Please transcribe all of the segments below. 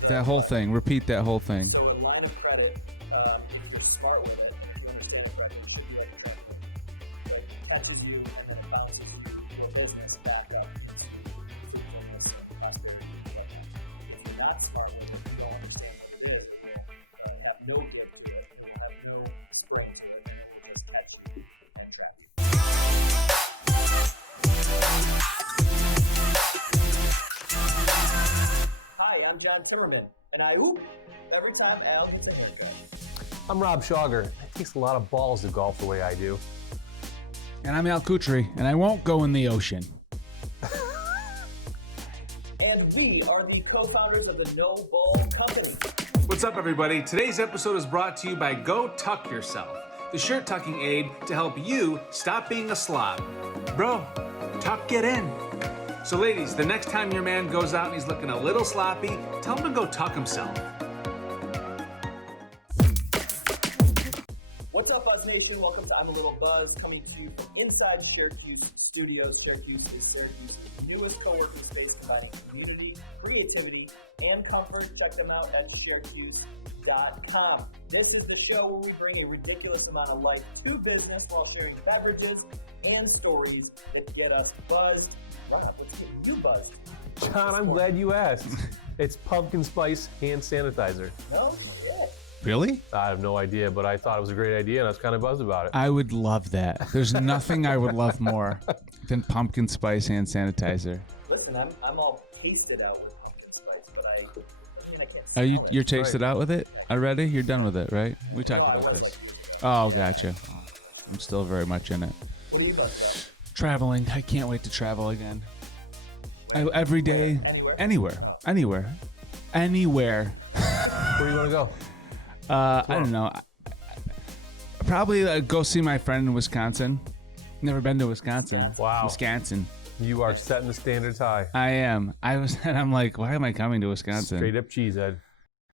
That whole thing. Repeat that whole thing. So a line of credit, if you're smart with it and if you understand it correctly, it should be like a trampoline. Right? It catches you and then it bounces your business back up into fruitfulness and prosperity and whatnot. If you're not smart with it, you don't understand what it is, it will have no give to it. It will have no spring to it, and it will just catch you and trap you. Hi, I'm John Timmerman, and I whoop every time Al gets a haircut. I'm Rob Shauger. It takes a lot of balls to golf the way I do. And I'm Al Cutri, and I won't go in the ocean. And we are the co-founders of the No Bull Company. What's up, everybody? Today's episode is brought to you by Go Tuck Yourself, the shirt tucking aid to help you stop being a slob. Bro, tuck it in. So ladies, the next time your man goes out and he's looking a little sloppy, tell him to go tuck himself. What's up, Buzz Nation? Welcome to I'm a Little Buzz, coming to you from inside Sharecuse Studios. Sharecuse is Syracuse's newest co-working space, combining community, creativity, and comfort. Check them out at sharecuse.com. This is the show where we bring a ridiculous amount of life to business while sharing beverages and stories that get us buzzed. Rob, what's getting you buzzed? John, I'm glad you asked. It's pumpkin spice hand sanitizer. No shit. Really? I have no idea, but I thought it was a great idea and I was kind of buzzed about it. I would love that. There's nothing I would love more than pumpkin spice hand sanitizer. Listen, I'm all tasted out with pumpkin spice, but doesn't mean I can't smell it. You're tasted out with it Yeah, already? You're done with it, right? Yeah. No, I was like years ago. Oh, yeah, gotcha. I'm still very much in it. What are you buzzed about? Traveling. I can't wait to travel again. Where? Every day. Where? Anywhere? Anywhere. Oh. Anywhere. Anywhere. Where do you want to go? I don't know. Probably go see my friend in Wisconsin. Never been to Wisconsin. Wow. Wisconsin. You are Nice. setting the standards high. I am. I'm like, why am I coming to Wisconsin? Straight up cheesehead.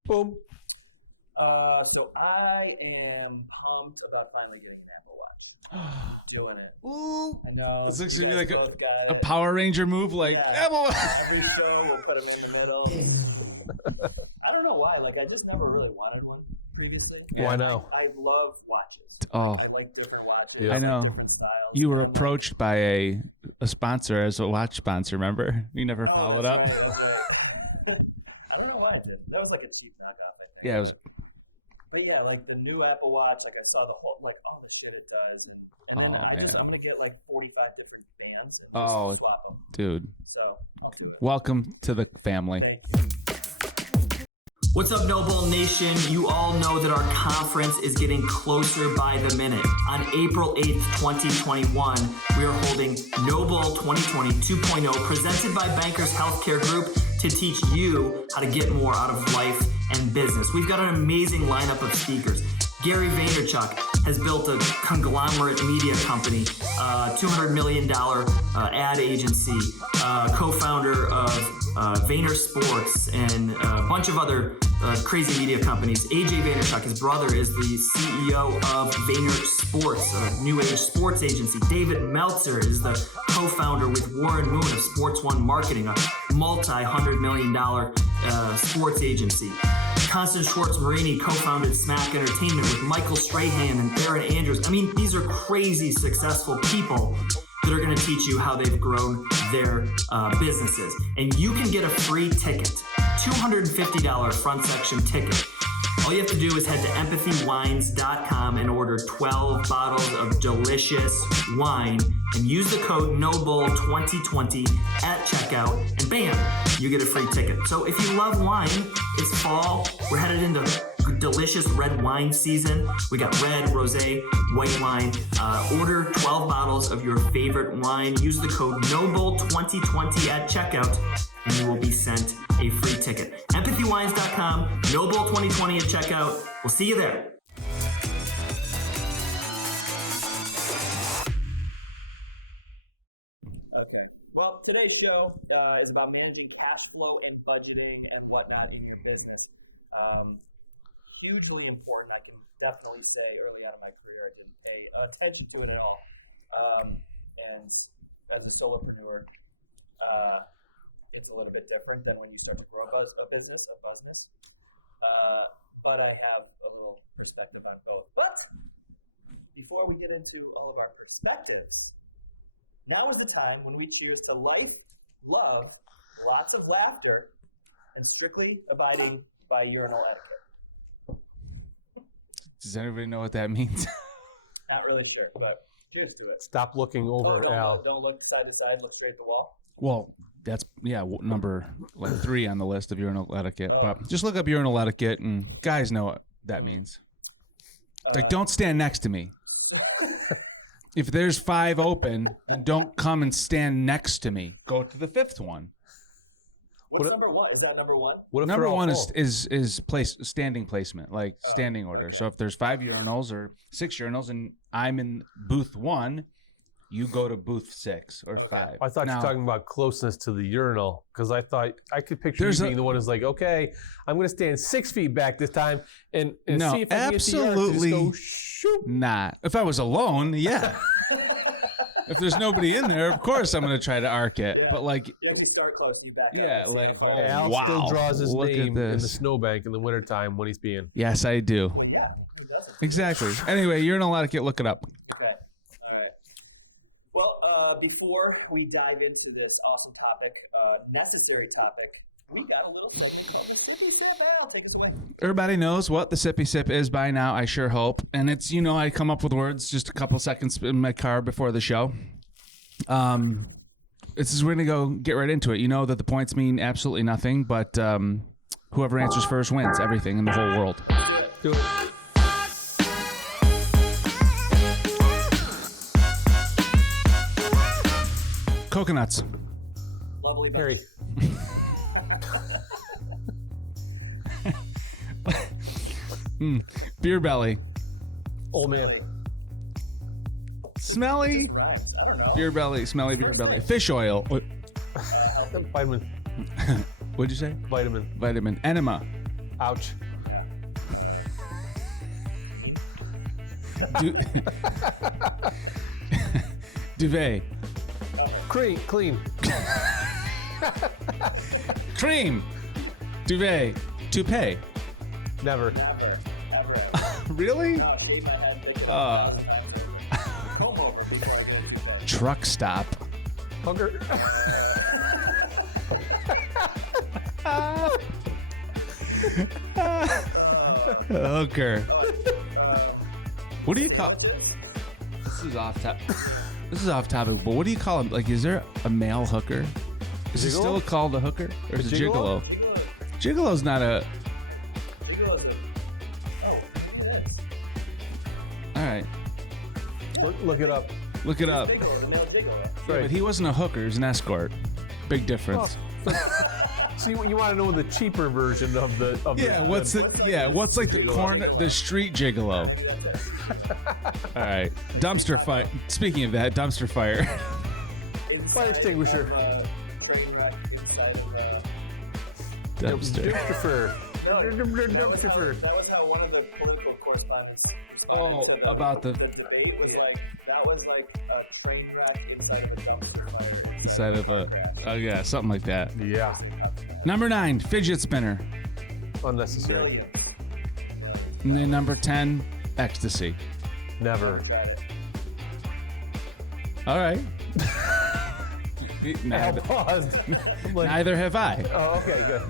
Boom. So I am pumped about finally getting an Apple Watch. I'm doing it. Ooh. I know. It's You actually guys like both got A it. Power Ranger move, like Yeah. Apple. Every show we'll put them in the middle. I don't know why. Like, I just never really wanted one previously. Like, Why now? I love watches. Like, Oh. I like different watches, Yeah. I know. like different styles. You were and I'm approached by a sponsor as a watch sponsor, remember? You never like, oh, followed that's up. right. That's right. I don't know why I did. That was like a cheap knockoff, I think. Yeah, it was- But yeah, like the new Apple Watch, like I saw the whole, like all the shit it does, and then I'm gonna get like 45 different bands and just Oh. swap them. Dude, So I'll do it. welcome to the family. Thank you. What's up, No Bull Nation? You all know that our conference is getting closer by the minute. On April 8th, 2021, we are holding No Bull 2020 2.0, presented by Bankers Healthcare Group, to teach you how to get more out of life and business. We've got an amazing lineup of speakers. Gary Vaynerchuk has built a conglomerate media company, $200 million ad agency, co-founder of Vayner Sports, and a bunch of other crazy media companies. AJ Vaynerchuk, his brother, is the CEO of Vayner Sports, a new age sports agency. David Meltzer is the co-founder with Warren Moon of Sports One Marketing, a multi-$100 million sports agency. Constance Schwartz-Marini co-founded Smack Entertainment with Michael Strahan and Aaron Andrews. I mean, these are crazy successful people that are going to teach you how they've grown their businesses. And you can get a free ticket, $250 front section ticket. All you have to do is head to empathywines.com and order 12 bottles of delicious wine and use the code NOBULL2020 at checkout, and bam, you get a free ticket. So if you love wine, it's fall, we're headed into delicious red wine season. We got red, rosé, white wine. Order 12 bottles of your favorite wine. Use the code NOBULL2020 at checkout, and you will be sent a free ticket. empathywines.com, NOBULL2020 at checkout. We'll see you there. Okay. Well, today's show is about managing cash flow and budgeting and whatnot in your business. Hugely important. I can definitely say early on in my career, I didn't pay attention to it at all. And as a solopreneur, it's a little bit different than when you start to grow a business. But I have a little perspective on both. But before we get into all of our perspectives, now is the time when we cheers to life, love, lots of laughter, and strictly abiding by urinal etiquette. Does anybody know what that means? Not really sure, but cheers to it. Stop looking over. Oh, Al. don't look side to side. Look straight at the wall. Well, that's number 3 on the list of urinal etiquette. Oh. Just look up urinal etiquette, and guys know what that means. Like, don't stand next to me. If there's 5 open, then don't come and stand next to me. Go to the 5th one. What's number 1? Is that number 1? What if Number they're all 1 full? is standing placement, like standing order. okay. So if there's 5 urinals or 6 urinals, and I'm in booth 1, you go to booth 6 or 5. I thought you were talking about closeness to the urinal, because I thought I could picture you being the one who's like, okay, I'm going to stand 6 feet back this time and No, see if I can get the yard to just go absolutely shoot. Nah. If I was alone, yeah. If there's nobody in there, of course I'm going to try to arc it. Yeah. But like, You actually start close and you back up Yeah, and see like, how far back Al you still go. draws his Look at name in the this. snowbank in the wintertime when he's peeing. yes, I do. Well, yeah. I mean, who doesn't? do that? Exactly. Anyway, urinal etiquette, look it up. Okay. All right. Well, before we dive into this awesome topic, necessary topic, we got a little segment called the SippySip. Al, take us away. Everybody knows what the SippySip is by now, I sure hope. And it's, I come up with words just a couple seconds in my car before the show. We're going to go get right into it. You know that the points mean absolutely nothing, but whoever answers first wins everything in the whole world. Let's do it. Do it. Coconuts. Lovely bunch. Harry. Beer belly. Old man. Smelly. Smelly. It just rhymes. I don't know. Beer belly. Smelly It's beer first belly. thing. Fish oil. What, Healthy. Vitamin. what'd you say? Vitamin. Vitamin. Enema. Ouch. Yeah. Clean. Duvet. Cover. Clean. Cream. Duvet. Toupee. Never. Never. Ever. Really? No, shave my head, pick it up 1,000 times over. Comb over before I get a toupee. Truck stop. Hooker. Hooker. What do you Sandwiches? This is off top. Yeah. This is off topic, but what do you call them? Like, is there a male hooker? Is it Gigolo? still called a hooker? Or is it gigolo? gigolo? Gigolo. Gigolo's not a. Gigolo's a. Oh, maybe it is. All right. Yeah. Look it up. Look it Deuce up. Bigelow, the male gigolo. That's But right. he wasn't a hooker. He was an escort. Big difference. So you want to know the cheaper version of the Yeah. the- What's like the street gigolo? The street gigolo. Maybe that's it. Street gigolo. All right. Like Dumpster street taco. fire. Speaking of that, dumpster fire. Inside extinguisher. of a train wreck, inside of a. Dumpster. No, that was how one of the political correspondents responded to about the debate. Was like that was like a train wreck inside of a dumpster fire inside of a car crash. Oh yeah, something like that. Yeah. First thing popped in my head. Number 9, fidget spinner. Unnecessary. Millions and millions of And then dollars. number 10, ecstasy. Never. Never tried it. All right. Al paused. I'm like, Neither have I. oh, okay, Yeah. good.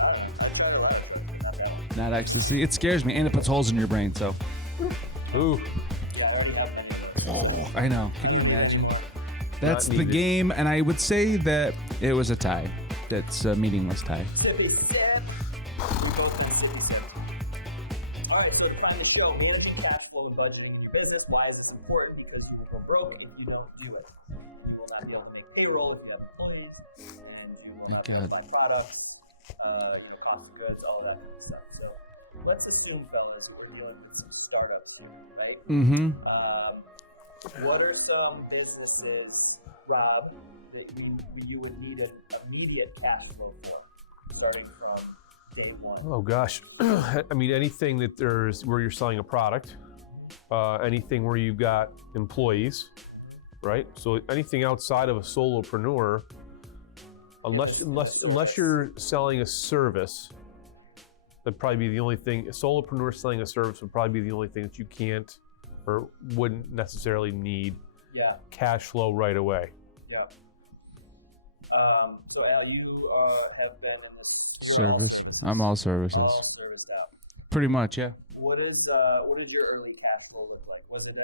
I don't know. I tried a lot of drugs, but not that one. Not ecstasy. It scares me, and it puts holes in your brain. So Ooh. Yeah, I already have many of those, so I know. I don't need any more. That's Not the needed. game, and I would say that it was a tie. That's a meaningless tie. SippySip. We've both been SippySipped. All right, so to prime the show, managing cash flow and budgeting in your business. Why is this important? Because you will go broke if you don't do it. And you will not be able to make payroll if you have employees. And you will not be able to buy products, cost of goods, all of that kind of stuff. So let's assume, fellas, that we're dealing with some startups here, right? Mm-hmm. What are some businesses, Rob, that you would need an immediate cash flow for, starting from day one? Oh gosh. I mean, anything that there's where you're selling a product, anything where you've got employees, right? So anything outside of a solopreneur, Unless you're selling a service, that'd probably be the only thing. A solopreneur selling a service would probably be the only thing that you can't or wouldn't necessarily need cash flow right away. Yeah. So Al, you have been in this. You're all services. I'm all services. All serviced out. Pretty much, yeah. What did your early cash flow look like? Was it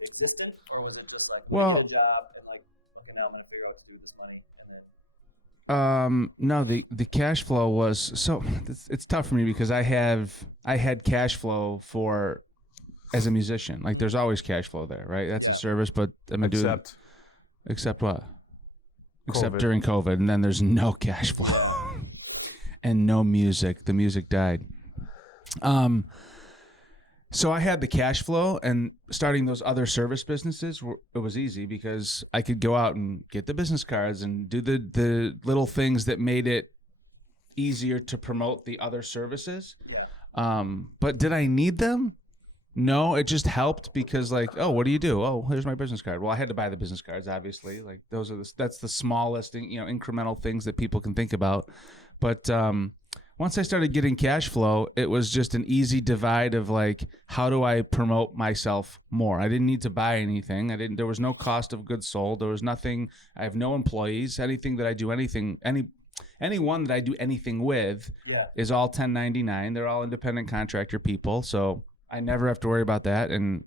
existent, or was it just like, I'm gonna get a job and like, okay, now I'm gonna figure out what to do with this money, and then? No, the cash flow was it's tough for me because I had cash flow as a musician. Like there's always cash flow there, right? That's a service, but except what? Except during COVID, and then there's no cash flow. Yeah. And no music. The music died. So I had the cash flow, and starting those other service businesses, it was easy because I could go out and get the business cards and do the little things that made it easier to promote the other services. Yeah. But did I need them? No, it just helped because like, oh, what do you do? Oh, here's my business card. Well, I had to buy the business cards, obviously. Like that's the smallest, incremental things that people can think about. But once I started getting cash flow, it was just an easy divide of like, how do I promote myself more? I didn't need to buy anything. There was no cost of goods sold. There was nothing. I have no employees. Anyone that I do anything with is all 1099. They're all independent contractor people. So I never have to worry about that. And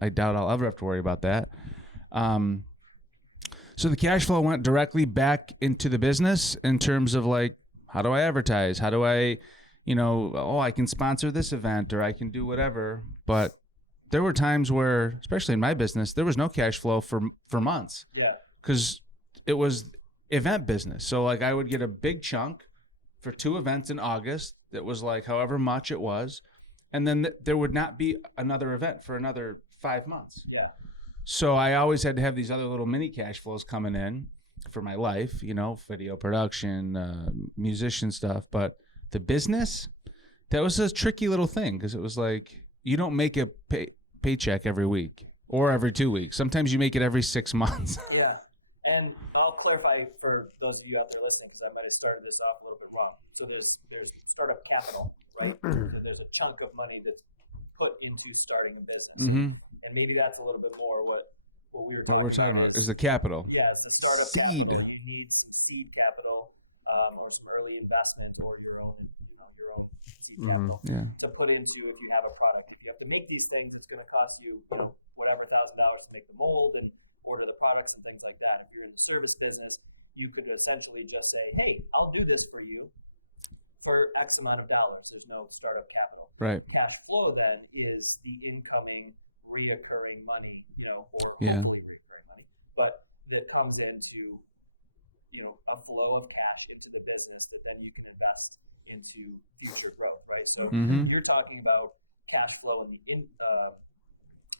I doubt I'll ever have to worry about that. So the cash flow went directly back into the business in terms of like, how do I advertise? How do I, I can sponsor this event or I can do whatever. But there were times where, especially in my business, there was no cash flow for months. Yeah. Because it was event business. So like I would get a big chunk for 2 events in August that was like however much it was. And then there would not be another event for another 5 months. Yeah. So I always had to have these other little mini cash flows coming in for my life, video production, musician stuff. But the business, that was a tricky little thing because it was like you don't make a paycheck every week or every 2 weeks. Sometimes you make it every 6 months. Yeah. And I'll clarify for those of you out there listening, because I might have started this off a little bit wrong. So there's startup capital, right? So there's a chunk of money that's put into starting a business. And maybe that's a little bit more what we were talking about is the capital. Yeah, it's the startup capital. You need some seed capital or some early investment or your own seed capital to put into if you have a product. If you have to make these things, it's going to cost you, whatever $1,000 to make the mold and order the products and things like that. If you're in the service business, you could essentially just say, hey, I'll do this for you for X amount of dollars. There's no startup capital. Right. Cash flow then is the incoming reoccurring money, or hopefully reoccurring money, but that comes into, a flow of cash into the business that then you can invest into future growth, right? So you're talking about cash flow in the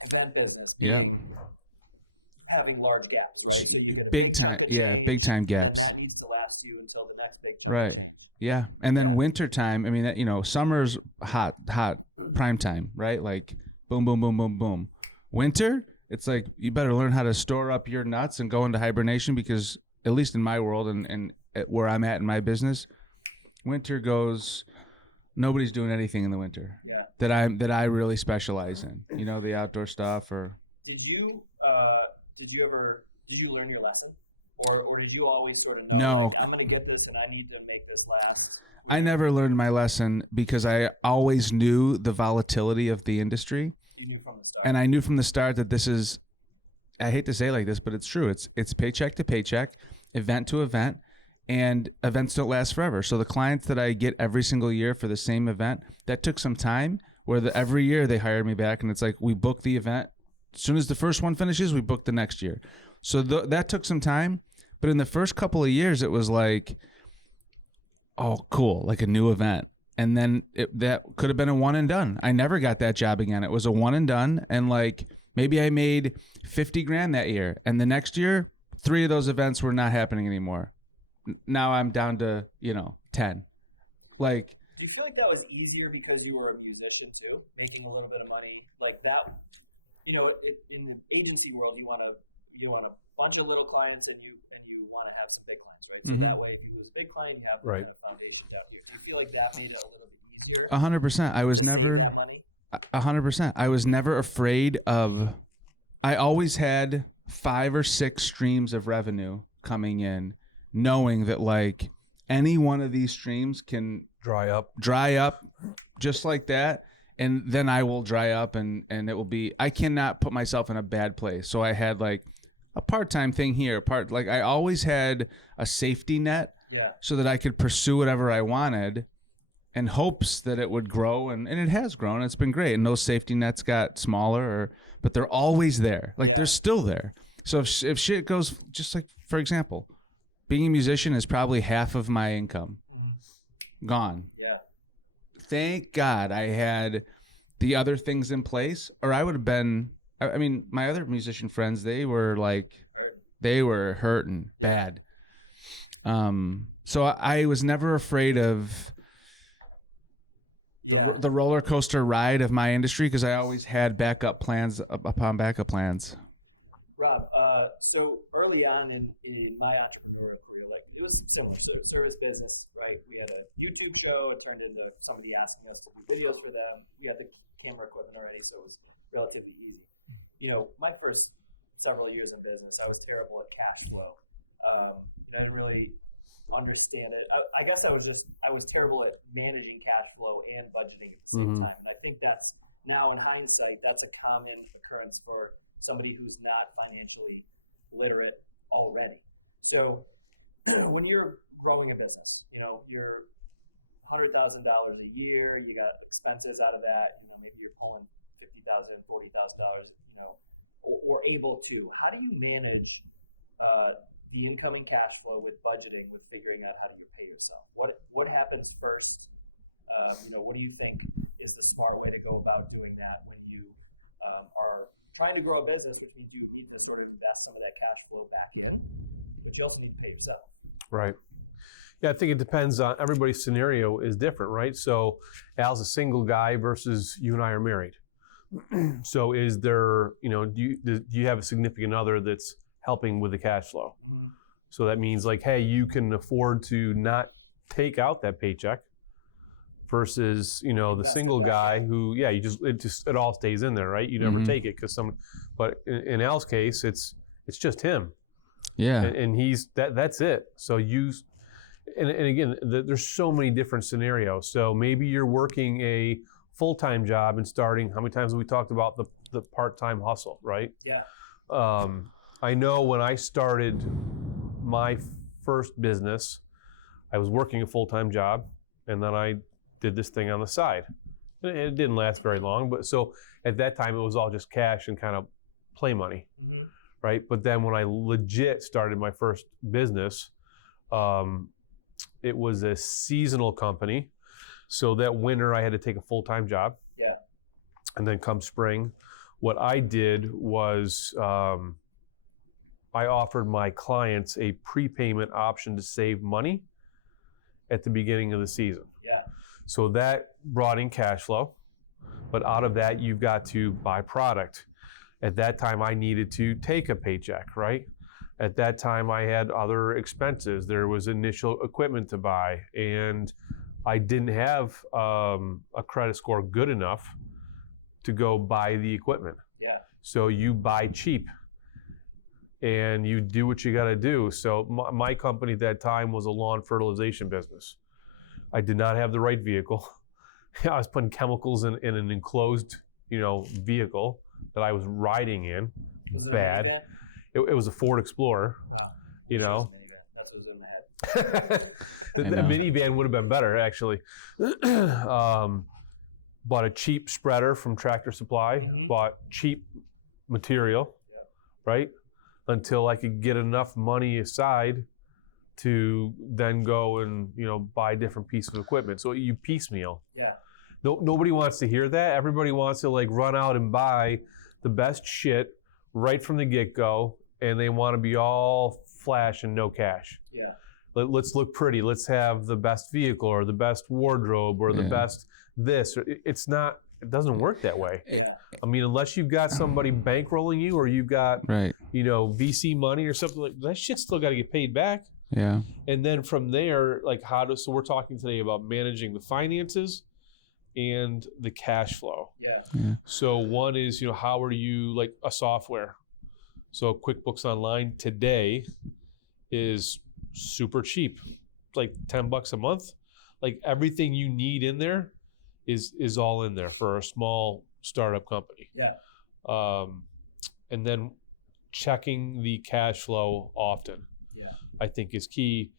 event business being having large gaps, right? So you get a big chunk of change, big time gaps, and then that needs to last you until the next big chunk of change. Yeah, and then winter time. I mean, summer's hot prime time, right? Like boom, boom, boom, boom, boom. Winter, it's like you better learn how to store up your nuts and go into hibernation because at least in my world and where I'm at in my business, winter goes. Nobody's doing anything in the winter. Yeah. That I really specialize in. The outdoor stuff or. Did you learn your lesson, or did you always sort of know like I'm gonna get this and I need to make this last? I never learned my lesson because I always knew the volatility of the industry. You knew from the start. And I knew from the start that this is, I hate to say it like this, but it's true. It's paycheck to paycheck, event to event, and events don't last forever. So the clients that I get every single year for the same event, that took some time where every year they hired me back and it's like we book the event. As soon as the first one finishes, we book the next year. So that took some time. But in the first couple of years, it was like, oh, cool, like a new event. And then that could have been a one and done. I never got that job again. It was a one and done. And like maybe I made $50,000 that year. And the next year, 3 of those events were not happening anymore. Now I'm down to, 10. Like, do you feel like that was easier because you were a musician too, making a little bit of money like that? In the agency world, you want to bunch of little clients and you want to have some big clients, right? So that way, if you lose a big client, you have the kind of foundation down here. Do you feel like that made it a little bit easier? 100%. I was to never, save that money. 100%. I was never afraid of. I always had 5 or 6 streams of revenue coming in, knowing that like any one of these streams can Dry up just like that. And then I will dry up and it will be, I cannot put myself in a bad place. So I had like a part-time thing here, like I always had a safety net so that I could pursue whatever I wanted in hopes that it would grow. And it has grown. It's been great. And those safety nets got smaller, but they're always there. Like they're still there. So if shit goes, just like, for example, being a musician is probably half of my income. Gone. Yeah. Thank God I had the other things in place, or I would have been. I mean, my other musician friends, they were like, they were hurting bad. So I was never afraid of the roller coaster ride of my industry because I always had backup plans upon backup plans. Rob, so early on in my entrepreneurial career, like it was similar, service business, right? We had a YouTube show. It turned into somebody asking us to do videos for them. We had the camera equipment already, so it was relatively easy. You know, my first several years in business, I was terrible at cash flow. I didn't really understand it. I guess I was terrible at managing cash flow and budgeting at the same time. And I think that's now in hindsight, that's a common occurrence for somebody who's not financially literate already. So when you're growing a business, you know, you're $100,000 a year, you got expenses out of that, you know, maybe you're pulling $50,000, $40,000, you know, or able to. How do you manage the incoming cash flow with budgeting, with figuring out how to pay yourself? What happens first? What do you think is the smart way to go about doing that when you are trying to grow a business, which means you need to sort of invest some of that cash flow back in, but you also need to pay yourself. Right. Yeah, I think it depends on everybody's scenario is different, right? So Al's a single guy versus you and I are married. So is there, do you have a significant other that's helping with the cash flow? So that means like, hey, you can afford to not take out that paycheck versus, the single guy who, it all stays in there, right? You never take it but in Al's case, it's just him. Yeah. And he's, that's it. So and again, there's so many different scenarios. So maybe you're working a full-time job and starting, how many times have we talked about the part-time hustle, right? Yeah. I know when I started my first business, I was working a full-time job and then I did this thing on the side. It didn't last very long, but so at that time it was all just cash and kind of play money, right? But then when I legit started my first business, it was a seasonal company. So that winter I had to take a full-time job. Yeah. And then come spring, what I did was I offered my clients a prepayment option to save money at the beginning of the season. Yeah. So that brought in cash flow, but out of that, you've got to buy product. At that time, I needed to take a paycheck, right? At that time, I had other expenses. There was initial equipment to buy, and I didn't have a credit score good enough to go buy the equipment. Yeah. So you buy cheap, and you do what you got to do. So my company at that time was a lawn fertilization business. I did not have the right vehicle. I was putting chemicals in an enclosed, vehicle that I was riding in. Was it a minivan? It was a Ford Explorer. Wow. It was a minivan. That's what was in my head. the minivan would have been better, actually. Bought a cheap spreader from Tractor Supply. Bought cheap material, right? Until I could get enough money aside to then go and buy a different piece of equipment. So you piecemeal. Yeah. Nobody wants to hear that. Everybody wants to run out and buy the best shit right from the get-go, and they want to be all flash and no cash. Yeah. Let's look pretty. Let's have the best vehicle or the best wardrobe or the best this. It's not it doesn't work that way. Yeah. I mean, unless you've got somebody bankrolling you or you've got, VC money or something like that, shit's still got to get paid back. Yeah. And then from there, like so we're talking today about managing the finances and the cash flow. Yeah. So one is, how are you like a software? So QuickBooks Online today is super cheap. It's like $10 a month. Like everything you need in there is all in there for a small startup company. Yeah. And then checking the cash flow often, I think is key.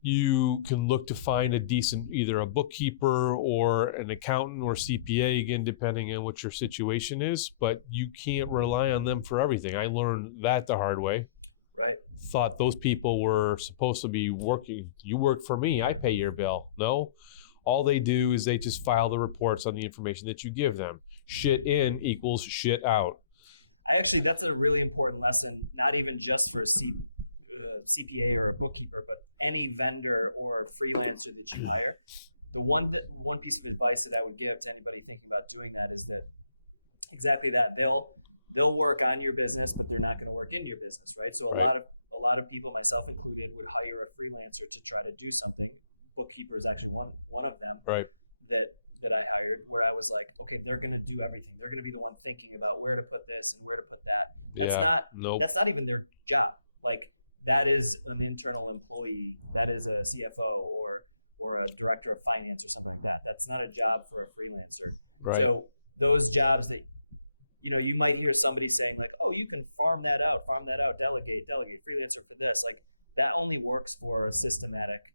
You can look to find a decent, either a bookkeeper or an accountant or CPA, again, depending on what your situation is, but you can't rely on them for everything. I learned that the hard way. Right. Thought those people were supposed to be working. You work for me, I pay your bill. No, all they do is they just file the reports on the information that you give them. Shit in equals shit out. That's a really important lesson, not even just for a CPA or a bookkeeper, but any vendor or freelancer that you hire. The one piece of advice that I would give to anybody thinking about doing that is that exactly that they'll work on your business, but they're not going to work in your business, right? So a lot of people, myself included, would hire a freelancer to try to do something. Bookkeeper is actually one of them, right? That I hired, where I was like, okay, they're going to do everything. They're going to be the one thinking about where to put this and where to put that. That's not even their job. Like, that is an internal employee. That is a CFO or a director of finance or something like that. That's not a job for a freelancer. Right. So those jobs that, you might hear somebody saying like, oh, you can farm that out, delegate, freelancer for this. Like, that only works for a systematic,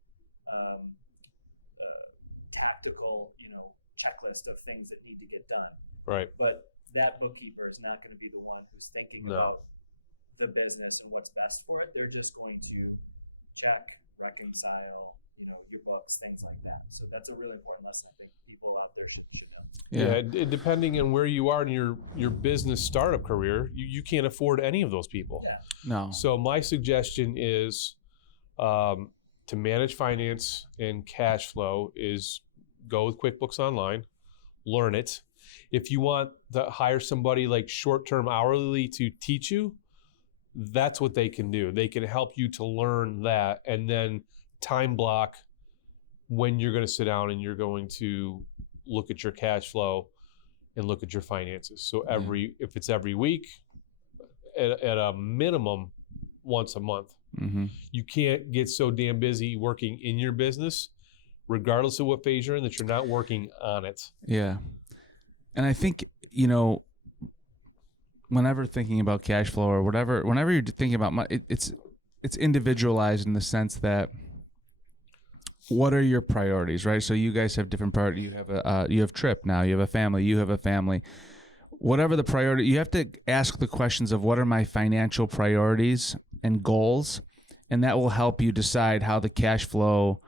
tactical, checklist of things that need to get done. Right. But that bookkeeper is not going to be the one who's thinking about the business and what's best for it. They're just going to check, reconcile, your books, things like that. So that's a really important lesson I think people out there should know. Yeah, depending on where you are in your business startup career, you can't afford any of those people. Yeah. No. So my suggestion is to manage finance and cash flow is go with QuickBooks Online, learn it. If you want to hire somebody like short-term hourly to teach you, that's what they can do. They can help you to learn that and then time block when you're going to sit down and you're going to look at your cash flow and look at your finances. So if it's every week, at a minimum, once a month. Mm-hmm. You can't get so damn busy working in your business, regardless of what phase you're in, that you're not working on it. Yeah. And I think, whenever thinking about cash flow or whatever, whenever you're thinking about money, it's individualized in the sense that what are your priorities, right? So you guys have different priorities. You have Trip now. You have a family. You have a family. Whatever the priority, you have to ask the questions of what are my financial priorities and goals, and that will help you decide how the cash flow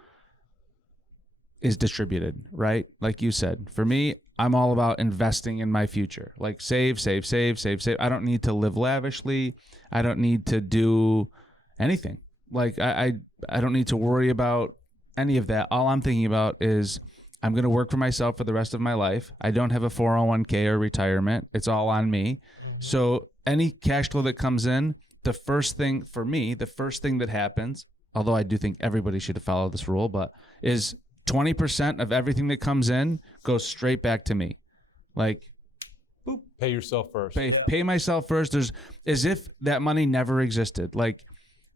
is distributed, right? Like you said, for me, I'm all about investing in my future. Like save. I don't need to live lavishly. I don't need to do anything. Like I don't need to worry about any of that. All I'm thinking about is I'm going to work for myself for the rest of my life. I don't have a 401k or retirement. It's all on me. Mm-hmm. So any cash flow that comes in, the first thing that happens, although I do think everybody should follow this rule, but is 20% of everything that comes in goes straight back to me. Like, boop, pay yourself first. Pay myself first. There's as if that money never existed. Like,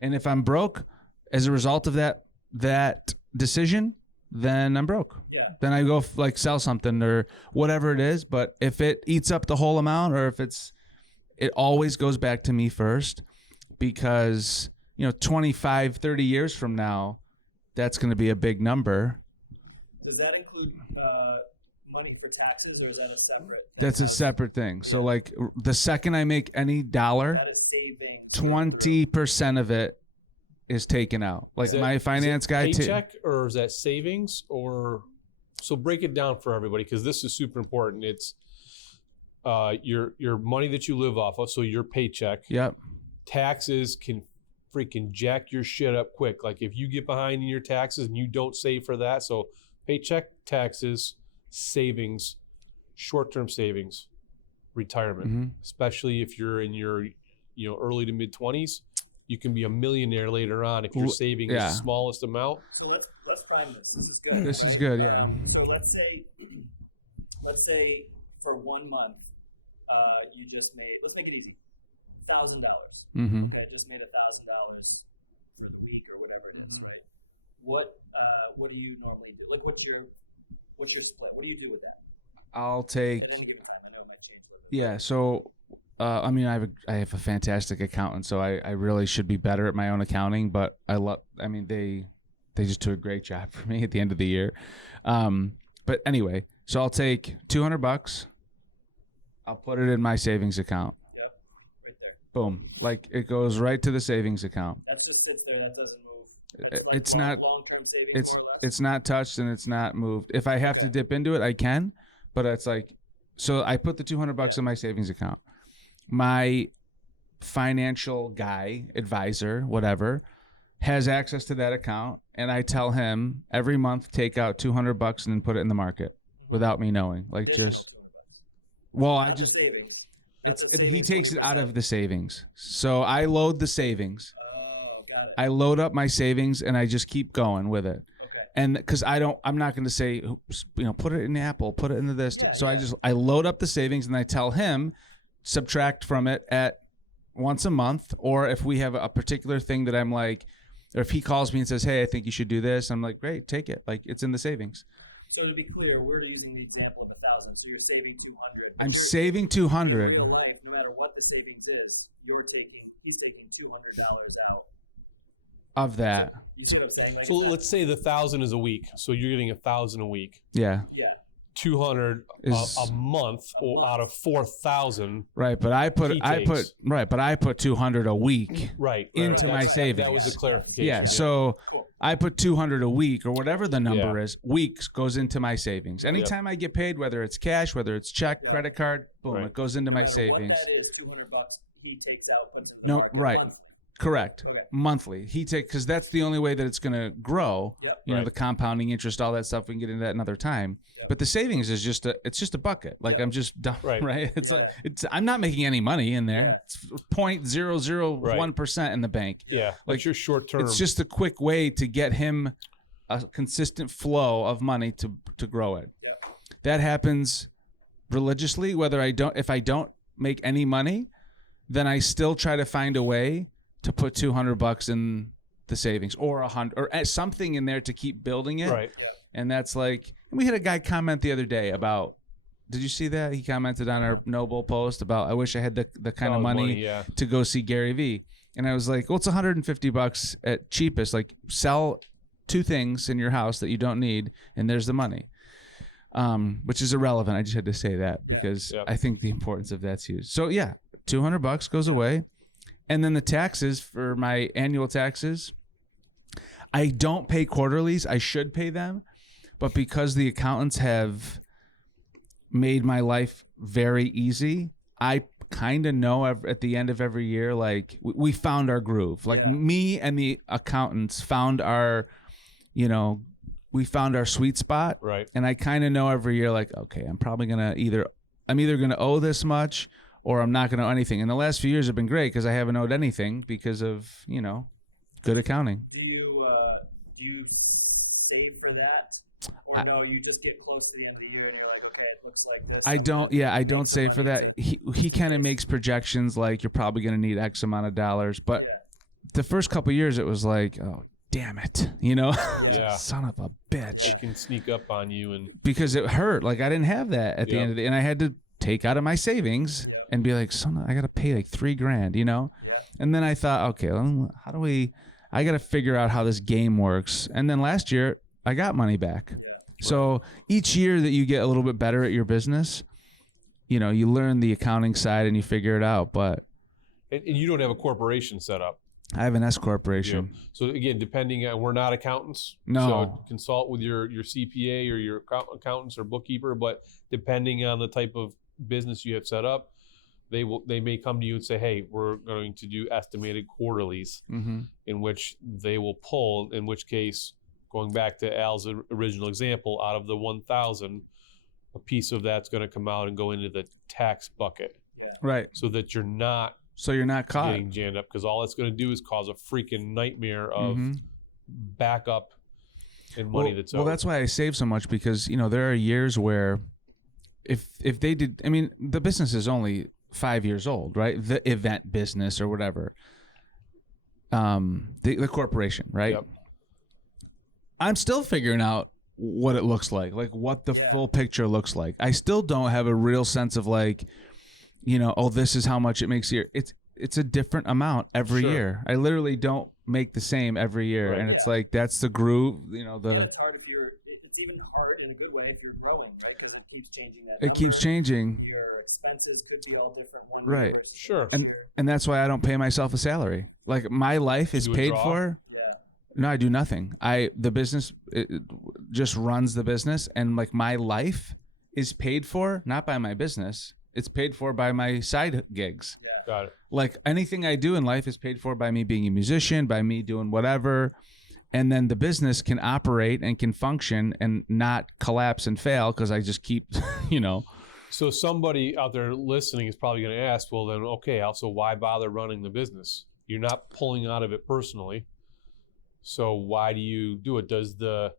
and if I'm broke as a result of that decision, then I'm broke. Yeah. Then I go like sell something or whatever it is. But if it eats up the whole amount, or if it always goes back to me first, because 25, 30 years from now, that's going to be a big number. Does that include money for taxes, or is that a separate thing? That's a separate thing. So like the second I make any dollar, that is savings. 20% of it is taken out. Like my finance guy. Paycheck or is that savings? Or so break it down for everybody, because this is super important. It's your money that you live off of, so your paycheck. Yep. Taxes can freaking jack your shit up quick. Like if you get behind in your taxes and you don't save for that, so paycheck, taxes, savings, short-term savings, retirement, especially if you're in your early to mid 20s. You can be a millionaire later on if you're saving the smallest amount. So let's prime this. This is good, This right? is good, yeah. So let's say for 1 month, you just made. Let's make it easy. $1,000. Okay, just made $1,000 for the week or whatever it is, right? What do you normally do? Like, what's your split? What do you do with that? I'll take At any given time. I know it might change a little bit. Yeah, so I mean, I have a fantastic accountant, so I really should be better at my own accounting. But they just do a great job for me at the end of the year. But anyway, so I'll take $200. I'll put it in my savings account. Yep, right there. Boom, like it goes right to the savings account. That just sits there. That doesn't move. That's like It's not- long-term savings, more or less. It's not touched and it's not moved. If I have to dip into it, I can. But it's like, so I put the $200 in my savings account. My financial guy, advisor, whatever, has access to that account, and I tell him every month take out $200 and then put it in the market without me knowing. Like additional $200. Well, Not the savings. Not the savings. he takes it 20%. out of the savings. So I load the savings. Oh, got it. I load up my savings and I just keep going with it. Okay. And because I'm not going to say, put it in Apple, put it into this. Yeah, so I load up the savings and I tell him, subtract from it at once a month. Or if we have a particular thing that I'm like, or if he calls me and says, hey, I think you should do this, I'm like, great, take it. Like, it's in the savings. So to be clear, we're using the example of 1,000. So you're saving 200, but I'm you're saving 200 in real life. No matter what the savings is, he's taking $200 out of that. So you see what I'm saying? Like, So it's not, let's say the 1,000 is a week. So you're getting 1,000 a week. Yeah. 200 Is- a month A month. out of 4,000. Right, but I put He takes. 200 a week. Right. Into Right, my right. savings. That I was got the it. clarification. Yeah, Yeah. so Cool. I put 200 a week or whatever the number Yeah. is. Weeks goes into my savings. Anytime I get paid, whether it's cash, whether it's check, Yeah. credit card, boom, Right. it goes into no my matter savings. what that is, $200 he takes out, puts into the No, market right. monthly. Correct. Okay. Monthly. because that's the only way that it's going to grow. Yep. You know, Right. the compounding interest, all that stuff. We can get into that another time. Yep. But the savings is just a bucket. Like Yep. I'm just done. Right. Right. It's Yeah. I'm not making any money in there. Yeah. It's 0.001% in the bank. Yeah. That's your short term. It's just a quick way to get him a consistent flow of money to grow it. Yep. That happens religiously. If I don't make any money, then I still try to find a way to put $200 in the savings or $100 or something in there to keep building it. Right. Yep. And that's like, we had a guy comment the other day about. Did you see that? He commented on our Noble post about, I wish I had the kind of money to go see Gary Vee. And I was like, well, it's $150 at cheapest. Like, sell 2 things in your house that you don't need, and there's the money. Which is irrelevant. I just had to say that because I think the importance of that's huge. So yeah, $200 goes away. And then the taxes for my annual taxes, I don't pay quarterlies. I should pay them. But because the accountants have made my life very easy, I kind of know at the end of every year, like, we found our groove. Like, me and the accountants found our, we found our sweet spot. Right. And I kind of know every year, like, okay, I'm probably going to I'm either going to owe this much or I'm not going to owe anything. And the last few years have been great because I haven't owed anything because of, good accounting. Do you save for that? Or no, you just get close to the end of the year and you're like, okay, it looks like this. I don't make some save for money that. He just in kind of case. makes projections like you're probably going to need X amount of dollars. But the first couple of years, it was like, oh, damn it. Yeah. Son of a bitch. Yeah. It can sneak up on you and Because it hurt. Like, I didn't have that at the end of the and I had to take out of my savings and be like, son, I got to pay like $3,000, Yeah. And then I thought, okay, well, I got to figure out how this game works. And then last year, I got money back. Yeah. So each year that you get a little bit better at your business, you learn the accounting side and you figure it out. But and you don't have a corporation set up. I have an S corporation. So again, depending on, we're not accountants. No. So consult with your CPA or your accountants or bookkeeper. But depending on the type of business you have set up, they may come to you and say, hey, we're going to do estimated quarterlies, in which they will pull. In which case, going back to Al's original example, out of the 1,000, a piece of that's going to come out and go into the tax bucket. Yeah. Right. So that you're not caught getting jammed up, because all it's going to do is cause a freaking nightmare of backup and money that's owed. Well, that's why I save so much, because there are years where if they did, I mean, the business is only 5 years old, right? The event business or whatever, the corporation, right? Yep. I'm still figuring out what it looks like what the full picture looks like. I still don't have a real sense of this is how much it makes a year. It's a different amount every year. I literally don't make the same every year. Right. And it's like, that's the groove, and it's hard it's even hard in a good way if you're growing, right? Because it keeps changing that it number. It keeps changing. Your expenses could be all different one year versus the next year. And that's why I don't pay myself a salary. Like, my life is paid for. Yeah. No, I do nothing. The business it just runs the business, and my life is paid for not by my business. It's paid for by my side gigs. Yeah. Got it. Like, anything I do in life is paid for by me being a musician, by me doing whatever. And then the business can operate and can function and not collapse and fail because I just keep, So somebody out there listening is probably going to ask, well, then, okay, also, why bother running the business? You're not pulling out of it personally. So why do you do it? Does the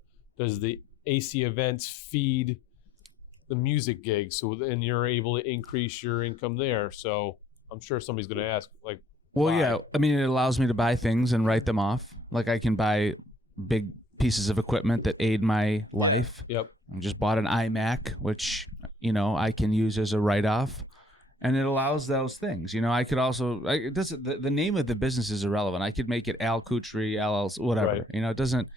AC events feed the music gigs, and you're able to increase your income there? So I'm sure somebody's going to ask, why? Yeah. I mean, it allows me to buy things and write them off. Like, I can buy big pieces of equipment that aid my life. Yep. I just bought an iMac, which I can use as a write-off, and it allows those things. I could also it doesn't. The name of the business is irrelevant. I could make it Al Cutri, LLC, whatever. Right. It doesn't.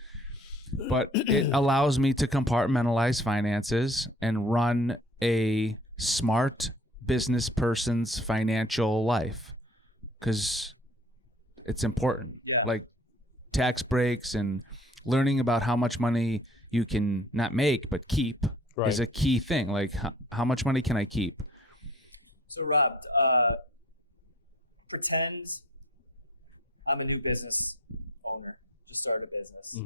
But it allows me to compartmentalize finances and run a smart business person's financial life, because it's important. Yeah. Like, tax breaks and learning about how much money you can not make but keep is a key thing. Like, how much money can I keep? So, Rob, pretend I'm a new business owner, just started a business.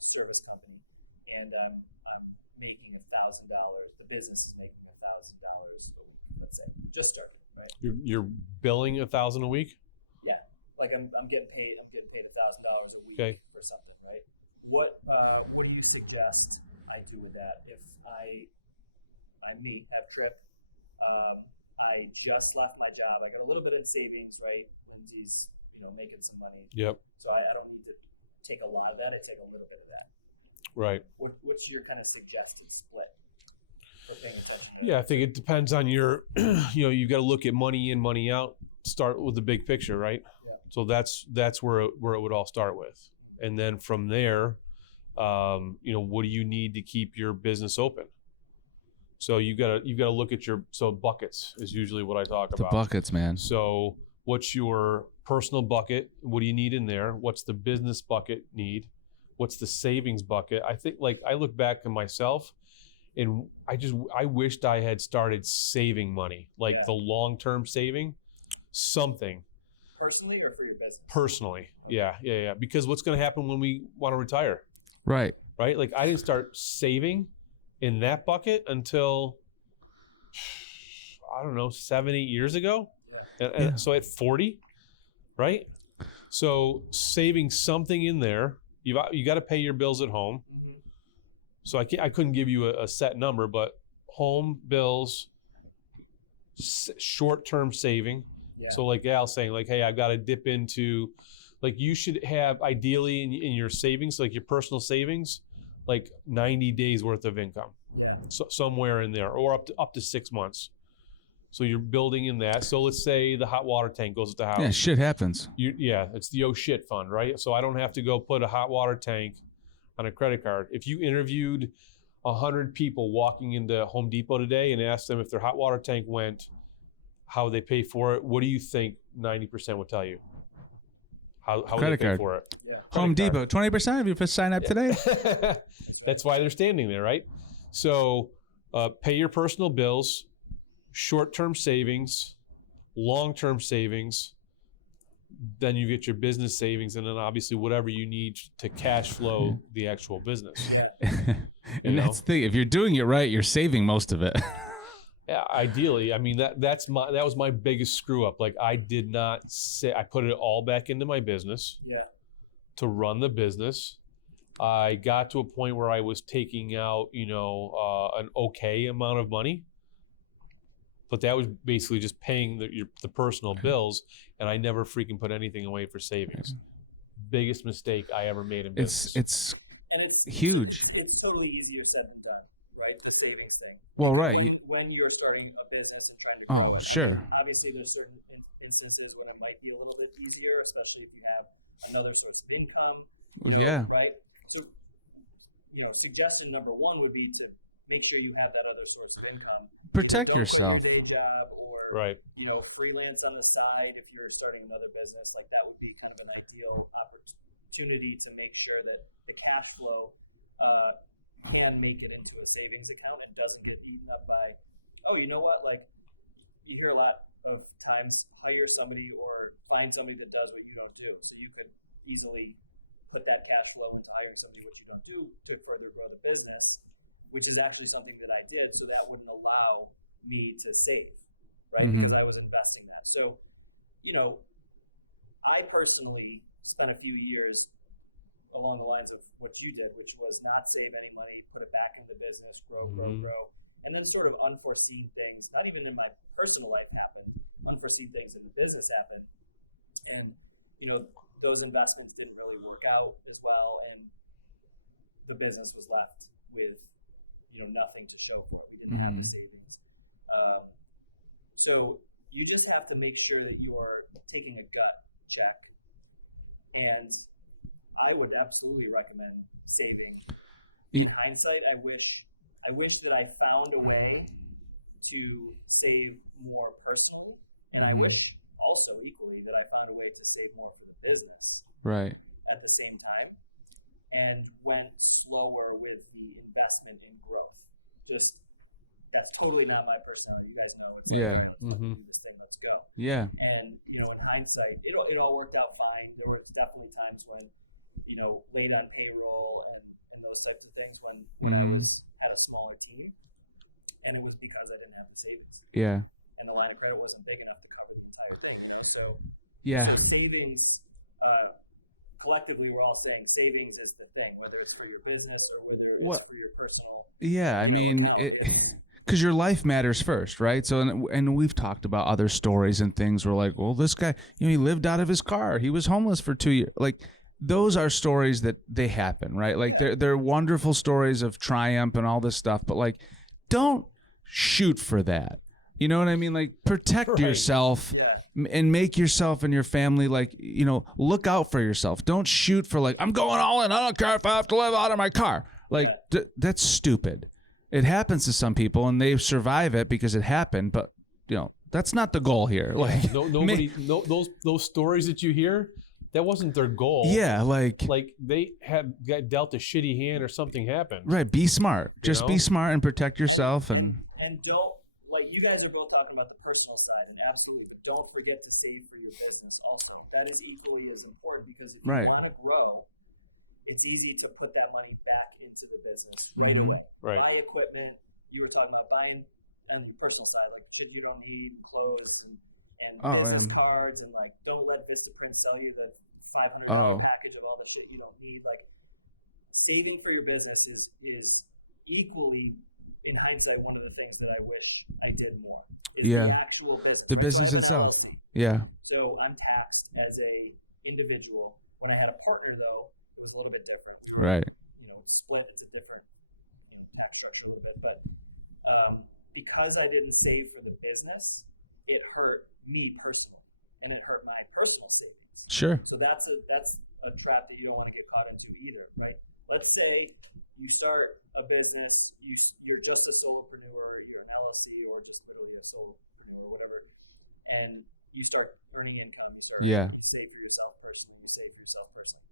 Service company, and I'm making $1,000. The business is making $1,000 a week. Let's say, just started, right? You're billing $1,000 a week. Yeah, like I'm getting paid. I'm getting paid $1,000 a week for something, right? What do you suggest I do with that? If I have Trip, I just left my job. I got a little bit in savings, right? Lindsay's making some money. Yep. So I don't need to take a lot of that. I take a little bit of that. Right. What's your kind of suggested split for paying attention to? Yeah, I think it depends on your, you got to look at money in, money out. Start with the big picture, right? Yeah. So that's where it would all start with, and then from there, what do you need to keep your business open? So you gotta look at buckets is usually what I talk about. Buckets, man. So what's your personal bucket? What do you need in there? What's the business bucket need? What's the savings bucket? I think, I look back to myself, and I wished I had started saving money, the long-term saving, something. Personally or for your business? Personally. Okay. Yeah. Because what's going to happen when we want to retire? Right. I didn't start saving in that bucket until, I don't know, 7-8 years ago. Yeah. And so at 40, right? So saving something in there, you got to pay your bills at home. Mm-hmm. So I couldn't give you a set number, but home bills, short-term saving. Yeah. So like Al's saying, hey, I got to dip into, you should have ideally in your savings, your personal savings, 90 days worth of income. Yeah. So somewhere in there, or up to 6 months. So you're building in that. So let's say the hot water tank goes at the house. Yeah, shit happens. It's the oh shit fund, right? So I don't have to go put a hot water tank on a credit card. If you interviewed 100 people walking into Home Depot today and asked them if their hot water tank went, how would they pay for it? What do you think 90% would tell you? How would they pay for it? Yeah. Home Depot, 20% if you sign up today. That's right. That's why they're standing there, right? So pay your personal bills, short-term savings, long-term savings, then you get your business savings, and then obviously whatever you need to cash flow the actual business. Yeah. You know? That's the thing. If you're doing it right, you're saving most of it. Yeah, ideally. I mean, that was my biggest screw up. Like, I did not say, I put it all back into my business. Yeah. To run the business. I got to a point where I was taking out, an okay amount of money, but that was basically just paying the personal bills, and I never freaking put anything away for savings. Biggest mistake I ever made in business. It's huge. It's totally easier said than done, right? The savings thing. Well, because right. when you're starting a business and trying to grow it, sure. I mean, obviously there's certain instances when it might be a little bit easier, especially if you have another source of income, right? So, suggestion number one would be to make sure you have that other source of income. Protect Either don't quit yourself. your day job or, Right. Freelance on the side if you're starting another business. Like that would be kind of an ideal opportunity to make sure that the cash flow can make it into a savings account and doesn't get eaten up by, oh, you know what? Like you hear a lot of times, hire somebody or find somebody that does what you don't do. So you could easily put that cash flow into hiring somebody what you don't do to further grow the business, which is actually something that I did. So that wouldn't allow me to save, right? Mm-hmm. Because I was investing that. So, I personally spent a few years along the lines of what you did, which was not save any money, put it back into the business, grow. And then sort of unforeseen things, not even in my personal life happened, unforeseen things in the business happened. And, those investments didn't really work out as well. And the business was left with, nothing to show for it. We didn't have the savings. So you just have to make sure that you're taking a gut check. And I would absolutely recommend saving. In hindsight, I wish that I found a way to save more personally. And I wish also equally that I found a way to save more for the business Right. at the same time and went slower with the investment in growth. Just that's totally not my personality. You guys know it's like, Yeah. all right, let's fucking do this thing. Let's go. Yeah. And, in hindsight, it all worked out fine. There was definitely times when, late on payroll and those types of things when I had a smaller team, and it was because I didn't have the savings. Yeah. And the line of credit wasn't big enough to cover the entire thing, So, Yeah. so savings, collectively, we're all saying savings is the thing, whether it's for your business or whether it's for your personal, account. It's because your life matters first, right? So, and we've talked about other stories and things. We're like, well, this guy, he lived out of his car. He was homeless for 2 years. Like, those are stories that they happen, right? Like, they're wonderful stories of triumph and all this stuff. But like, don't shoot for that. You know what I mean? Like, protect yourself and make yourself and your family, look out for yourself. Don't shoot for I'm going all in. I don't care if I have to live out of my car. That's stupid. It happens to some people and they survive it because it happened. But, that's not the goal here. Those stories that you hear, that wasn't their goal. Yeah, like they got dealt a shitty hand or something happened. Right, be smart. Just be smart and protect yourself. And don't, you guys are both talking about the personal side, and absolutely, but don't forget to save for your business also. That is equally as important because if you want to grow, it's easy to put that money back into the business right away. Right. Buy equipment. You were talking about buying on your personal side, shit you don't need, and clothes and business cards, and don't let Vistaprint sell you the $500 package of all the shit you don't need. Saving for your business is equally, in hindsight, one of the things that I wish I did more is the actual business, right? So I have an LLC. Yeah. So I'm taxed as a individual. When I had a partner, though, it was a little bit different. We were, it's split. It's a different, tax structure a little bit. But because I didn't save for the business, it hurt me personally, and it hurt my personal savings. Sure. So that's a trap that you don't want to get caught into either, right? Let's say you start a business, you're just a solopreneur, you're an LLC, or just literally a solopreneur or whatever, and you start earning income, you save for yourself personally,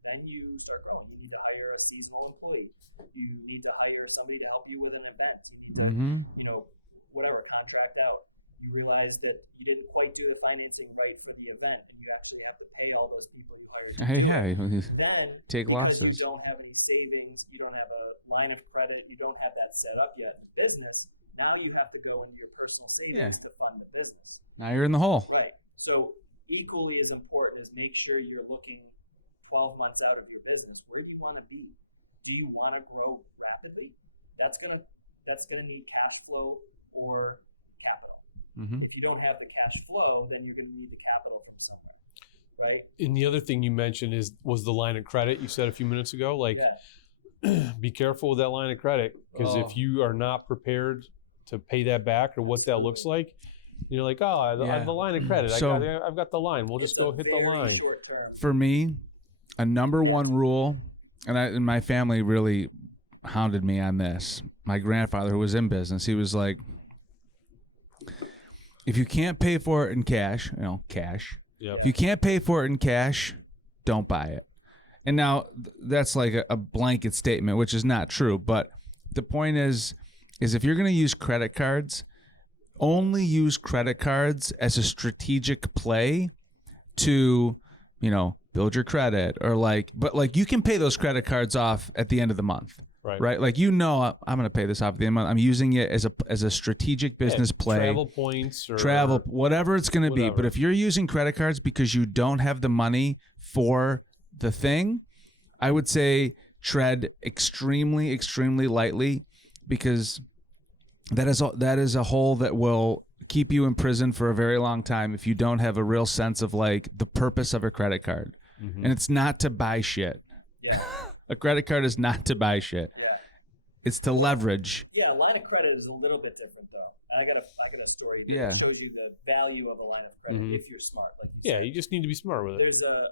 Then you start growing. You need to hire a seasonal employee. You need to hire somebody to help you with an event. You need to, contract out. You realize that you didn't quite do the financing right for the event, and you actually have to pay all those people you hired to do it. Then, because you don't have any savings, you don't have a line of credit, you don't have that set up yet in the business, now you have to go into your personal savings to fund the business. Now you're in the hole. Right. So equally as important is make sure you're looking 12 months out of your business. Where do you want to be? Do you want to grow rapidly? That's gonna need cash flow or capital. Mm-hmm. If you don't have the cash flow, then you're going to need the capital from somewhere, right? And the other thing you mentioned was the line of credit you said a few minutes ago. Like, be careful with that line of credit, because if you are not prepared to pay that back or what that looks like, you're like, I have the line of credit. So, I've got the line. We'll just go hit the line. It's a very short term. For me, a number one rule, and my family really hounded me on this. My grandfather, who was in business, he was like, if you can't pay for it in cash, cash. Yep. If you can't pay for it in cash, don't buy it. And now that's like a blanket statement, which is not true. But the point is if you're going to use credit cards, only use credit cards as a strategic play to, build your credit but you can pay those credit cards off at the end of the month. Right. Like, I'm going to pay this off at the end of the month. I'm using it as a strategic business play. Travel points or whatever it's going to be. But if you're using credit cards because you don't have the money for the thing, I would say tread extremely, extremely lightly, because that is a hole that will keep you in prison for a very long time if you don't have a real sense of like the purpose of a credit card. Mm-hmm. And it's not to buy shit. Yeah. A credit card is not to buy shit. Yeah. It's to leverage. Yeah, a line of credit is a little bit different though. And I got a story that shows you the value of a line of credit if you're smart, like you said. Yeah, you just need to be smart with it. There's a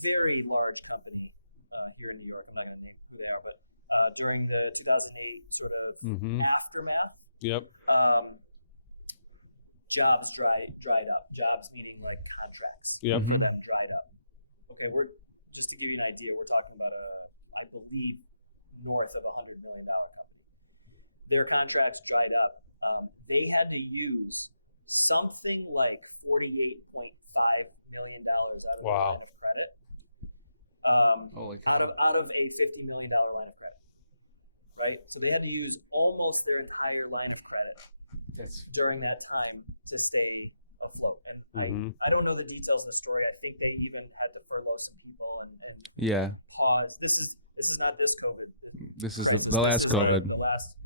very large company here in New York. I'm not going to name who they are, but during the 2008 sort of aftermath, jobs dried up. Jobs meaning like contracts for them dried up. Okay, just to give you an idea, we're talking about I believe, north of $100 million company. Their contracts dried up. They had to use something like $48.5 million out of the line of credit, out of a $50 million line of credit, right? So they had to use almost their entire line of credit during that time to stay afloat. And I don't know the details of the story. I think they even had to furlough some people and pause. This is not this COVID crisis. This is the last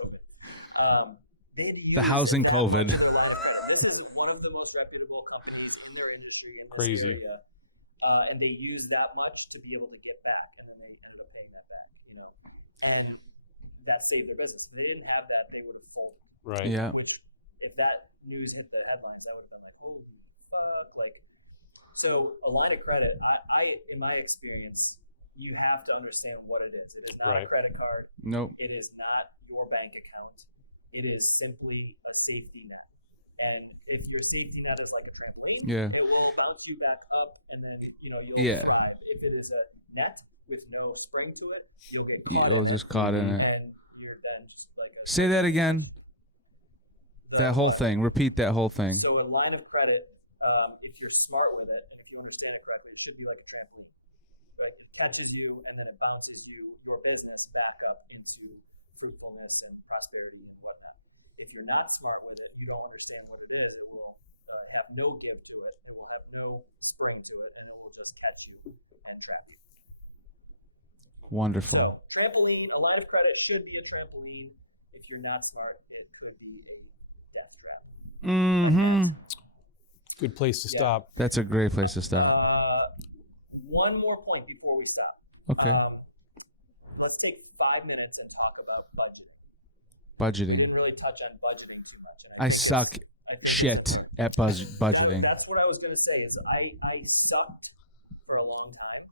COVID. They had to use that COVID. Much of their line of credit. This is one of the most reputable companies in their industry in this area. And they used that much to be able to get back. And then they ended up paying that back, and that saved their business. If they didn't have that, they would have folded. Right. Yeah. Which, if that news hit the headlines, that would have been like, holy fuck. So a line of credit, I in my experience, you have to understand what it is. It is not a credit card. Nope. It is not your bank account. It is simply a safety net. And if your safety net is like a trampoline, it will bounce you back up, and then you'll thrive. If it is a net with no spring to it, you'll get caught in it, and you're then just like a. Say that again. That whole thing. Repeat that whole thing. So a line of credit, if you're smart with it, and if you understand it correctly, it should be like a trampoline. Right? It catches you, and then it bounces your business back up into fruitfulness and prosperity and whatnot. If you're not smart with it, you don't understand what it is, it will have no give to it. It will have no spring to it, and it will just catch you and trap you. Wonderful. So trampoline, a line of credit should be a trampoline. If you're not smart, it could be a death trap, a net. Good place to stop. That's a great place to stop. One more point before we stop. Okay. Let's take 5 minutes and talk about budgeting. Budgeting. We didn't really touch on budgeting too much, and I think it's important. At budgeting. That's what I was going to say. Is I sucked for a long time,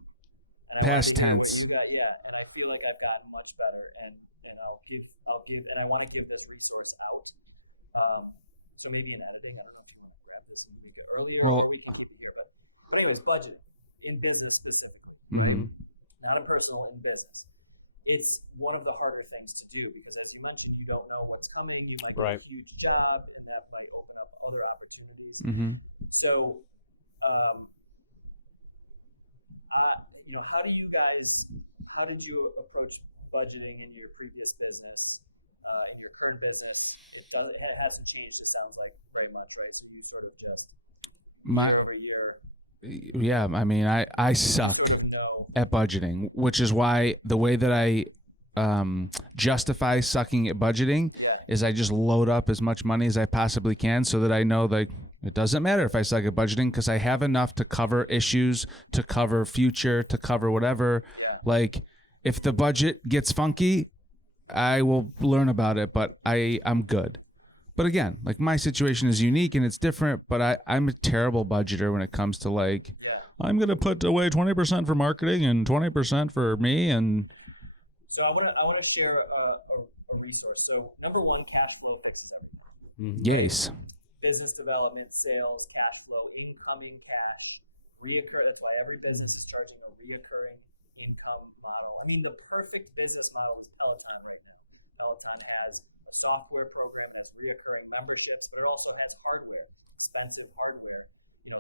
and I wanted to hear what you got. Yeah, and I feel like I've gotten much better, and I'll give, and I want to give this resource out. So maybe in editing, I don't know if you want to grab this and make it earlier, or we can keep it here. But anyways, budgeting in business specifically, right? Not in personal, in business. it's one of the harder things to do because, as you mentioned, you don't know what's coming. You might get a huge job, and that might open up other opportunities. So, how did you approach budgeting in your previous business, in your current business? It hasn't changed, it sounds like, very much, right? So you sort of just year over year. Yeah, I mean, I suck. You sort of know at budgeting, which is why the way that I justify sucking at budgeting is I just load up as much money as I possibly can so that I know like it doesn't matter if I suck at budgeting because I have enough to cover issues, to cover future, to cover whatever. Yeah. Like if the budget gets funky, I will learn about it, but I'm good. But again, like my situation is unique and it's different, but I'm a terrible budgeter when it comes to like, I'm going to put away 20% for marketing and 20% for me. And so I want to share a resource. So number one, cash flow fixes everything. Right? Yes. Business development, sales, cash flow, incoming cash, reoccur. That's why every business is charging a reoccurring income model. I mean, the perfect business model is Peloton right now. Peloton has a software program, it has reoccurring memberships, but it also has hardware, expensive hardware,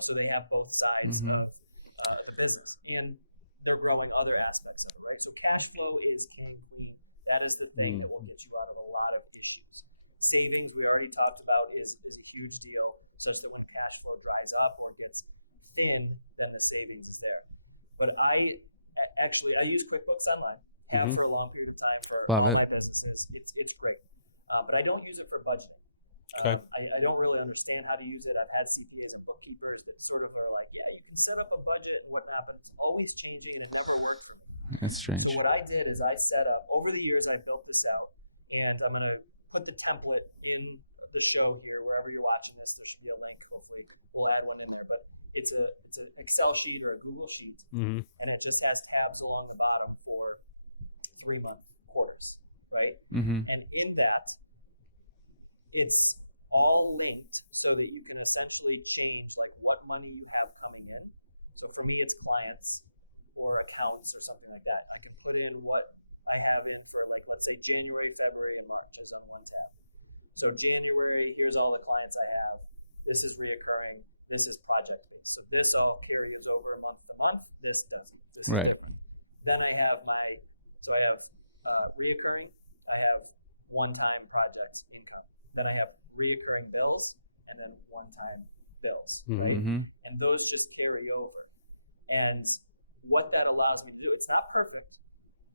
so they have both sides of the business, and they're growing other aspects of it, right? So cash flow is king, queen. That is the thing that will get you out of a lot of issues. Savings, we already talked about, is a huge deal, such that when cash flow dries up or gets thin, then the savings is there. But I use QuickBooks Online, have for a long period of time for all my businesses. It's great. But I don't use it for budgeting. I don't really understand how to use it. I've had CPAs and bookkeepers that sort of are like, yeah, you can set up a budget and whatnot, but it's always changing and it never worked for me. That's strange. So what I did is I set up, over the years I built this out, and I'm going to put the template in the show here, wherever you're watching this. There should be a link. Hopefully we'll add one in there, but it's an Excel sheet or a Google sheet, and it just has tabs along the bottom for 3-month quarters. Right? And in that, it's all linked so that you can essentially change like what money you have coming in. So for me, it's clients or accounts or something like that. I can put in what I have in for, like, let's say January, February, and March is on one tab. So January, here's all the clients I have. This is reoccurring. This is project-based. So this all carries over month to month. This doesn't. This is different. Then I have reoccurring, I have one-time project income. Then I have reoccurring bills and then one-time bills, right? And those just carry over. And what that allows me to do, it's not perfect.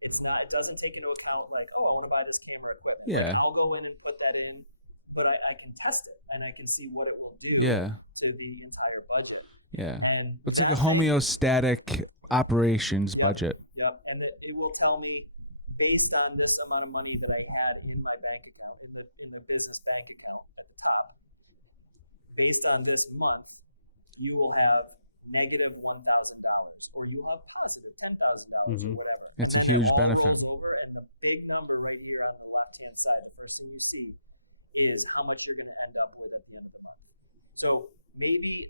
It doesn't take into account like, oh, I want to buy this camera equipment. Like I'll go in and put that in, but I can test it and I can see what it will do to the entire budget. Yeah. And it's that like a homeostatic operations budget. Yep. And it will tell me, based on this amount of money that I had in my bank account, in the business bank account at the top, based on this month, you will have negative $1,000 or you will have positive $10,000 or whatever. It's and then it all benefit. rolls over, and the big number right here on the left-hand side, the first thing you see is how much you're going to end up with at the end of the month. So maybe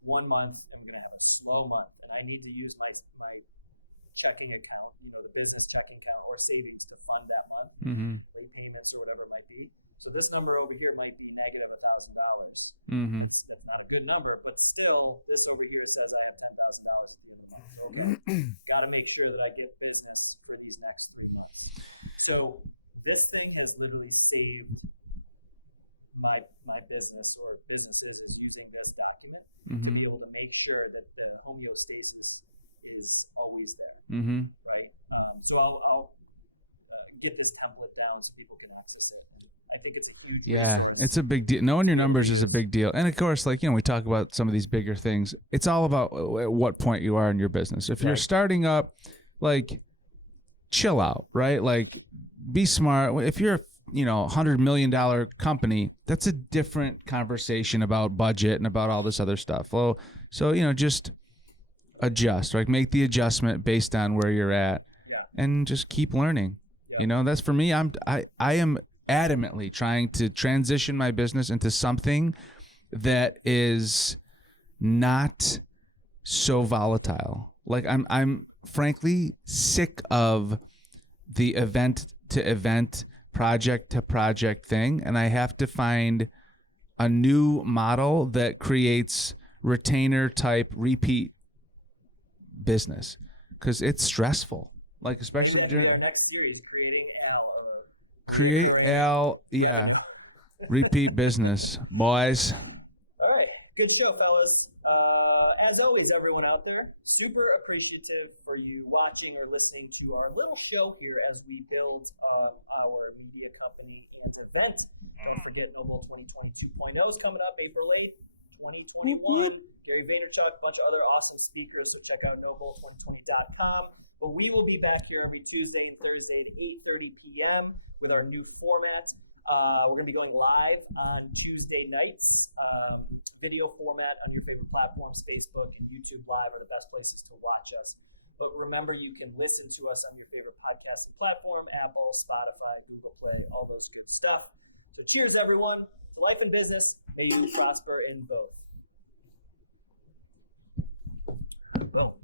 one month I'm going to have a slow month and I need to use my checking account, the business checking account or savings to fund that month, late payments or whatever it might be. So this number over here might be negative $1,000. That's not a good number, but still this over here says I have $10,000 at the end of the month. So, okay, got to make sure that I get business for these next 3 months. So this thing has literally saved my business or businesses is using this document to be able to make sure that the homeostasis is always there, right? So I'll get this template down so people can access it. And I think it's a huge resource. It's a big deal. Knowing your numbers is a big deal. And of course, like, we talk about some of these bigger things. It's all about at what point you are in your business. If you're starting up, like, chill out, right? Like, be smart. If you're $100 million company, that's a different conversation about budget and about all this other stuff. Well, so, just adjust, like make the adjustment based on where you're at, and just keep learning. That's for me. I am adamantly trying to transition my business into something that is not so volatile. Like I'm frankly sick of the event to event, project to project thing, and I have to find a new model that creates retainer type repeat business, because it's stressful. Like, especially maybe that could be our next series, creating reoccurring revenue. Repeat business, boys. All right, good show, fellas. As always, everyone out there, super appreciative for you watching or listening to our little show here as we build our media company and event. Don't forget Noble 2020 2.0 is coming up April 8th, 2021. Gary Vaynerchuk, a bunch of other awesome speakers, so check out noble2020.com. But we will be back here every Tuesday and Thursday at 8:30 p.m. with our new format. We're going to be going live on Tuesday nights. Video format on your favorite platforms. Facebook and YouTube Live are the best places to watch us. But remember, you can listen to us on your favorite podcasting platform, Apple, Spotify, Google Play, all those good stuff. So cheers, everyone, to life and business. May you prosper in both. Boom.